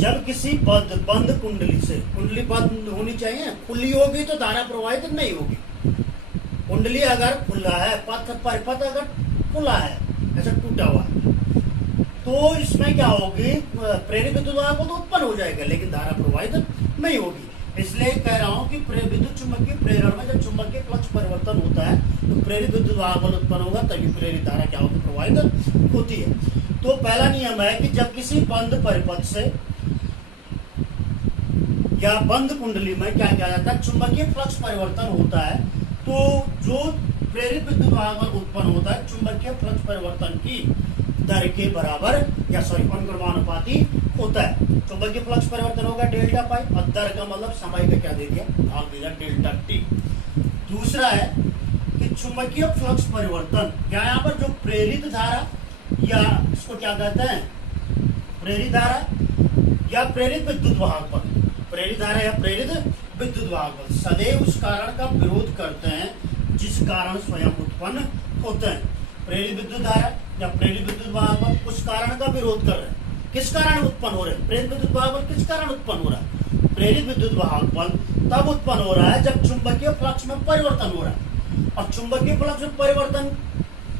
जब किसी बंद कुंडली से, कुंडली बंद होनी चाहिए, खुली होगी तो धारा प्रवाहित नहीं होगी। कुंडली अगर खुला है, परिपथ अगर खुला है, ऐसा टूटा हुआ है, तो इसमें क्या होगी, प्रेरित विद्युत वाहक तो उत्पन्न हो जाएगा, लेकिन धारा प्रवाहित नहीं होगी। इसलिए कह रहा हूं कि विद्युत चुंबकीय प्रेरण में जब चुंबकीय फ्लक्स परिवर्तन होता है तो प्रेरित विद्युत वाहक उत्पन्न होगा, तभी प्रेरित धारा क्या होती, प्रवाहित होती है। तो पहला नियम है कि जब किसी बंद परिपथ से या बंद कुंडली में क्या किया जाता है, चुंबकीय फ्लक्स परिवर्तन होता है, तो जो प्रेरित विद्युत वाहक उत्पन्न होता है चुंबकीय फ्लक्स परिवर्तन की दर के बराबर या अनुक्रमानुपाती होता है। चुंबकीय फ्लक्स परिवर्तन होगा डेल्टा पाई, और दर का मतलब समय का क्या दे दिया, भाग दे दिया, डेल्टा टी। दूसरा है कि चुंबकीय फ्लक्स परिवर्तन या यहाँ पर जो प्रेरित धारा या इसको क्या कहते हैं, प्रेरित धारा या प्रेरित विद्युत वाहक बल, प्रेरित धारा या प्रेरित विद्युत वाहक बल सदैव उस कारण का विरोध करते हैं जिस कारण स्वयं उत्पन्न होते हैं। प्रेरित विद्युत धारा या प्रेरित विद्युत वाहक बल उस कारण का विरोध कर रहे हैं, किस कारण उत्पन्न हो रहे हैं, प्रेरित विद्युत वाहक बल किस कारण उत्पन्न हो रहा है, प्रेरित विद्युत वाहक बल तब उत्पन्न हो रहा है जब चुंबकीय फ्लक्स में परिवर्तन हो रहा है, और चुंबकीय फ्लक्स में परिवर्तन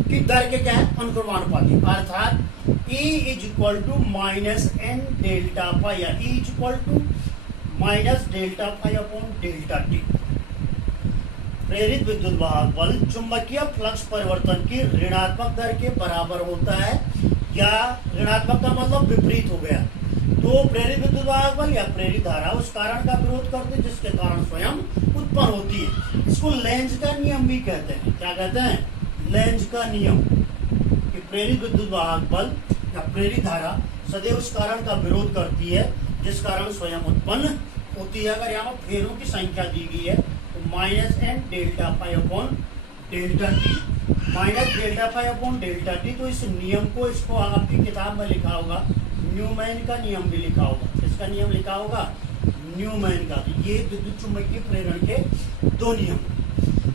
की दर के क्या है, अनुक्रमानुपाती, अर्थात E = -n डेल्टा पाई या E = -delta pi upon delta T. प्रेरित विद्युत वाहक बल चुंबकीय फ्लक्स परिवर्तन की ऋणात्मक दर के बराबर होता है, या ऋणात्मक का मतलब विपरीत हो गया। तो प्रेरित विद्युत वाहक बल या प्रेरित धारा उस कारण का विरोध करते हैं जिसके कारण स्वयं उत्पन्न होती है। इसको लेंज का नियम भी कहते हैं। क्या कहते हैं, लेंज का नियम, कि प्रेरित विद्युत वाहक बल या प्रेरित धारा सदैव उस कारण का विरोध करती है जिस कारण स्वयं उत्पन्न होती है। अगर यहाँ फेरों की संख्या दी गई है तो -n delta pi upon delta t, -delta pi upon delta t. तो इस नियम को, इसको आपकी किताब में लिखा होगा, न्यूमैन का नियम भी लिखा होगा। इसका नियम लिखा होगा न्यूमैन का। ये विद्युत चुंबकीय प्रेरण के दो नियम।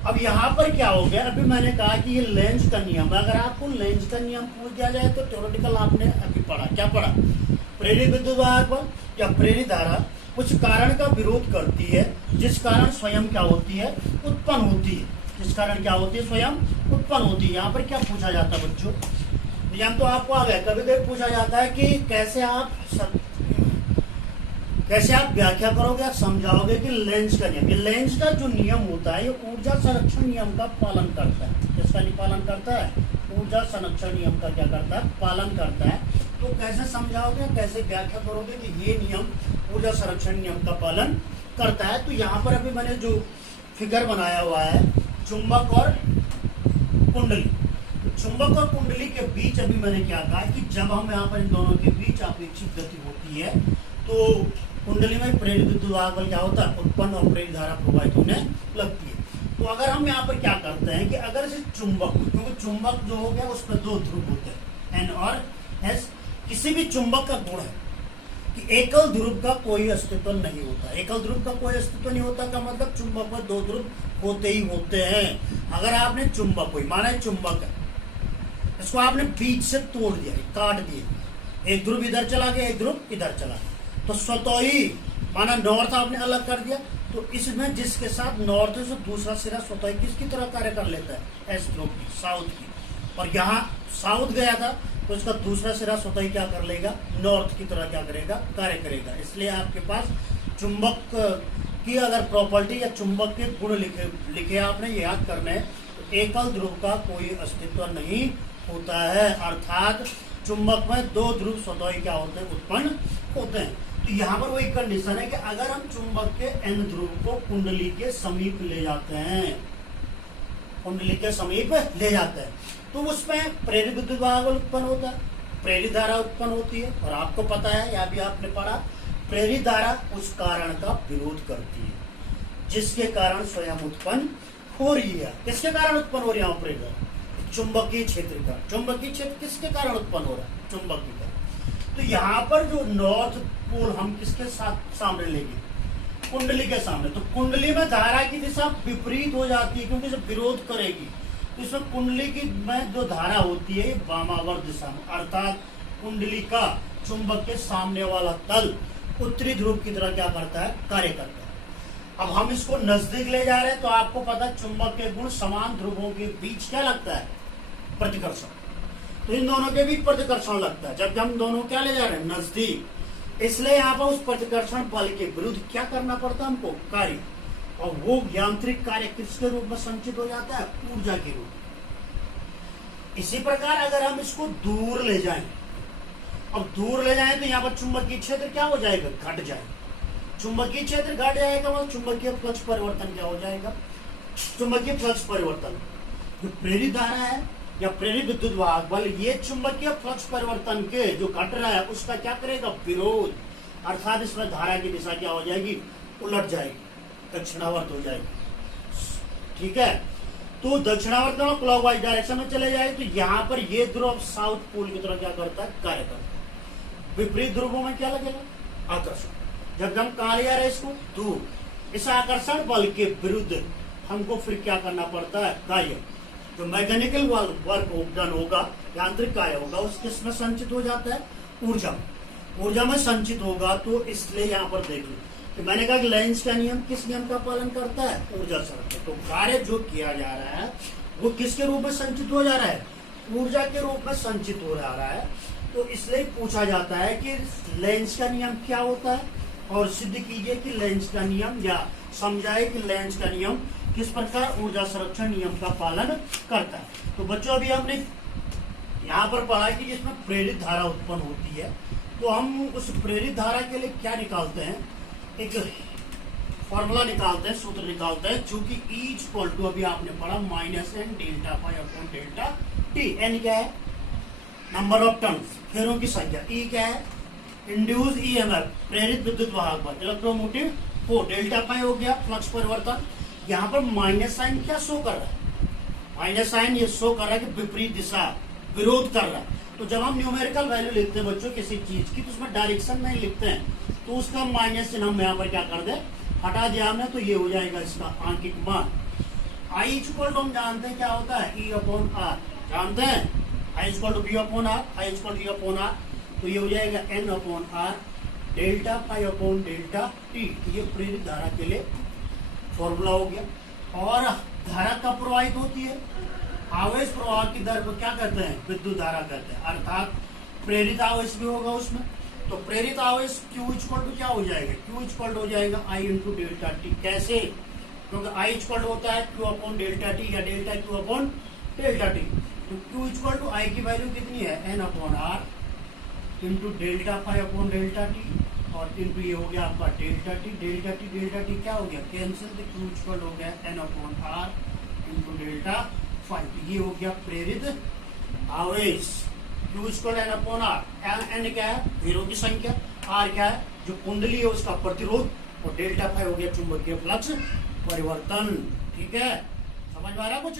अब यहाँ पर क्या हो गया, अभी मैंने कहा कि ये लेंज का नियम है। अगर आपको लेंज का नियम पूछ दिया जाए तो थ्योरेटिकल आपने अभी पढ़ा, क्या पढ़ा, प्रेरित विद्युत वाहक बल या प्रेरित धारा कुछ कारण का विरोध करती है जिस कारण स्वयं क्या होती है, उत्पन्न होती है, जिस कारण क्या होती है, स्वयं उत्पन्न होती है। यहाँ पर क्या पूछा जाता है बच्चों, नियम तो आपको आ गया, कभी कभी पूछा जाता है कि कैसे आप व्याख्या करोगे, आप समझाओगे कि लेंज का नियम, ये लेंज का जो नियम होता है ये ऊर्जा संरक्षण नियम का पालन करता है। किसका पालन करता है, ऊर्जा संरक्षण नियम का क्या करता है, पालन करता है। तो कैसे समझाओगे, कैसे व्याख्या करोगे कि ये नियम ऊर्जा संरक्षण नियम का पालन करता है। तो यहाँ पर अभी मैंने जो फिगर बनाया हुआ है, चुंबक और कुंडली, चुंबक और कुंडली के बीच अभी मैंने क्या कहा कि जब हम यहाँ पर इन दोनों के बीच अपेक्षित गति होती है तो कुंडली में प्रेरित विद्युत वाहक बल क्या होता है, उत्पन्न और प्रेरित धारा प्रवाहित होने लगती है। तो अगर हम यहाँ पर क्या करते हैं कि अगर इसे चुंबक, क्योंकि चुंबक जो हो गया उस पर दो ध्रुव होते हैं, N और S। किसी भी चुंबक का गुण है कि एकल ध्रुव का कोई अस्तित्व नहीं होता। एकल ध्रुव का कोई अस्तित्व नहीं होता का मतलब चुंबक में दो ध्रुव होते ही होते हैं। अगर आपने चुंबक, कोई माना चुंबक है, इसको आपने बीच से तोड़ दिया, काट दिया, एक ध्रुव इधर चला गया, एक ध्रुव इधर चला गया, तो स्वतः ही माना नॉर्थ आपने अलग कर दिया, तो इसमें जिसके साथ नॉर्थ है तो दूसरा सिरा स्वतः किसकी तरह कार्य कर लेता है, एस ध्रुव की, साउथ की। और यहाँ साउथ गया था तो इसका दूसरा सिरा स्वतः ही क्या कर लेगा, नॉर्थ की तरह क्या करेगा, कार्य करेगा। इसलिए आपके पास चुंबक की अगर प्रॉपर्टी या चुंबक के गुण लिखे आपने याद करने हैं, तो एकल ध्रुव का कोई अस्तित्व नहीं होता है, अर्थात चुंबक में दो ध्रुव स्वतः ही क्या होते हैं, उत्पन्न होते हैं। तो यहाँ पर वही कंडीशन है कि अगर हम चुंबक के N ध्रुव को कुंडली के समीप ले जाते हैं, कुंडली के समीप ले जाते हैं, तो उसमें प्रेरित विद्युत वाहक बल उत्पन्न होता है, प्रेरित धारा उत्पन्न होती है। और आपको पता है, या भी आपने पढ़ा, प्रेरित धारा उस कारण का विरोध करती है जिसके कारण स्वयं उत्पन्न हो रही है। किसके कारण उत्पन्न हो रही है प्रेरित धारा, चुंबकीय क्षेत्र का। चुंबकीय क्षेत्र किसके कारण उत्पन्न हो रहा है, चुंबकीय का। तो यहाँ पर जो नॉर्थ पोल हम किसके साथ सामने लेंगे, कुंडली के सामने। तो कुंडली में धारा की दिशा विपरीत हो जाती है क्योंकि जब विरोध करेगी तो इसमें कुंडली की में जो धारा होती है वामावर्त दिशा में, अर्थात कुंडली का चुंबक के सामने वाला तल उत्तरी ध्रुव की तरह क्या करता है, कार्य करता है। अब हम इसको नजदीक ले जा रहे हैं तो आपको पता है चुंबक के गुण समान ध्रुवों के बीच क्या लगता है, प्रतिकर्षण। तो इन दोनों के बीच प्रतिकर्षण लगता है जब हम दोनों क्या ले जा रहे हैं, नजदीक। इसलिए यहाँ पर उस प्रतिकर्षण बल के विरुद्ध क्या करना पड़ता है हमको, कार्य। और वो यांत्रिक कार्य किसके रूप में संचित हो जाता है, ऊर्जा के रूप में। इसी प्रकार अगर हम इसको दूर ले जाएं, अब दूर ले जाएं तो यहाँ पर चुंबकीय क्षेत्र क्या हो जाएगा, घट जाएगा। चुंबकीय क्षेत्र घट जाएगा मतलब चुंबकीय फ्लक्स परिवर्तन क्या हो जाएगा, चुंबकीय फ्लक्स परिवर्तन। जो प्रेरित धारा है या प्रेरित विद्युत वाहक बल, ये चुंबकीय फ्लक्स परिवर्तन के जो घट रहा है उसका क्या करेगा, विरोध। अर्थात इसमें धारा की दिशा क्या हो जाएगी, उलट जाएगी, दक्षिणावर्त हो जाएगी। ठीक है, तो दक्षिणावर्त में क्लॉकवाइज डायरेक्शन में चले जाए तो यहाँ पर ये ध्रुव साउथ पोल की तरह क्या करता है, कार्य करता है। विपरीत ध्रुवों में क्या लगेगा, आकर्षण। जब हम कहा ले जा रहे हैं इसको, दूर। इस आकर्षण बल के विरुद्ध हमको फिर क्या करना पड़ता है, कार्य। जो मैकेनिकल वर्क डन होगा, यांत्रिक कार्य होगा, उस किसमें संचित हो जाता है, ऊर्जा में। ऊर्जा में संचित होगा तो इसलिए यहाँ पर देखिए तो मैंने कहा कि लेंस का नियम किस नियम का पालन करता है, ऊर्जा संरक्षण। तो कार्य जो किया जा रहा है वो किसके रूप में संचित हो जा रहा है, ऊर्जा के रूप में संचित हो जा रहा है। तो इसलिए पूछा जाता है कि लेंस का नियम क्या होता है और सिद्ध कीजिए कि लेंस का नियम, या समझाए कि लेंस का नियम किस प्रकार ऊर्जा संरक्षण नियम का पालन करता है। तो बच्चों अभी हमने यहाँ पर पढ़ा कि जिसमें प्रेरित धारा उत्पन्न होती है तो हम उस प्रेरित धारा के लिए क्या निकालते हैं, एक फॉर्मूला निकालते हैं, सूत्र निकालते हैं, जो कि E इक्वल टू अभी आपने पढ़ा -n delta phi upon delta t. n क्या है, नंबर ऑफ टर्न्स, फेरों की संख्या। E क्या है, इंड्यूस ईएमएफ, प्रेरित विद्युत वाहक बल, इलेक्ट्रोमोटिव फोर्स। डेल्टा फाई हो गया फ्लक्स परिवर्तन। यहाँ पर माइनस साइन क्या शो कर रहा है, माइनस साइन ये शो कर रहा है कि विपरीत दिशा, विरोध कर रहा है। तो जब हम न्यूमेरिकल वैल्यू लिखते हैं बच्चों किसी चीज की, तो उसमें डायरेक्शन नहीं लिखते हैं, तो उसका माइनस चिन्ह हम यहाँ पर क्या कर दे, हटा दिया हमने, तो ये हो जाएगा इसका आंकिक मान। आई इक्वल टू हम जानते हैं क्या होता है, E अपॉन आर, जानते हैं, I equal to B upon R, I equal to E upon R. तो ये हो जाएगा n upon R delta phi upon delta T. ये प्रेरित धारा के लिए फॉर्मूला हो गया। और धारा कब प्रवाहित होती है, आवेश प्रवाह की दर को क्या कहते हैं, विद्युत धारा कहते हैं। अर्थात प्रेरित आवेश भी होगा उसमें। तो प्रेरित आवेश Q इक्वल टू क्या हो जाएगा, Q इक्वल टू हो जाएगा I इंटू डेल्टा टी। कैसे, क्योंकि I इक्वल टू होता है Q अपॉन डेल्टा टी या delta Q upon delta t. तो Q इक्वल टू I की वैल्यू कितनी है, n upon r into delta phi upon delta t, और इंटू ये हो गया आपका delta t. Delta t delta t क्या हो गया, कैंसिल, तो Q इक्वल हो गया n upon r into delta phi. ये हो गया प्रेरित आवेश। Q equal n upon r, n क्या है, फेरों की संख्या, R क्या है, जो कुंडली है उसका प्रतिरोध, और डेल्टा फाई हो गया चुंबकीय फ्लक्स परिवर्तन। ठीक है, समझ में आ रहा कुछ।